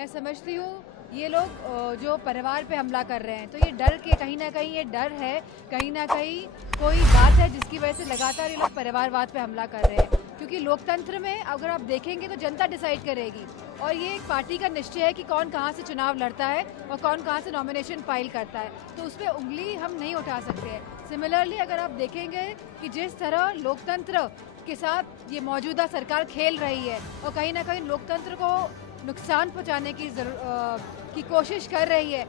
मैं समझती हूँ ये लोग जो परिवार पे हमला कर रहे हैं, तो ये डर के कहीं ना कहीं ये डर है, कहीं ना कहीं कोई बात है जिसकी वजह से लगातार ये लोग परिवारवाद पे हमला कर रहे हैं। क्योंकि लोकतंत्र में अगर आप देखेंगे तो जनता डिसाइड करेगी और ये एक पार्टी का निश्चय है कि कौन कहाँ से चुनाव लड़ता है और कौन कहाँ से नॉमिनेशन फाइल करता है, तो उस पर उंगली हम नहीं उठा सकते हैं। सिमिलरली अगर आप देखेंगे कि जिस तरह लोकतंत्र के साथ ये मौजूदा सरकार खेल रही है और कहीं ना कहीं लोकतंत्र को नुकसान पहुंचाने की कोशिश कर रही है,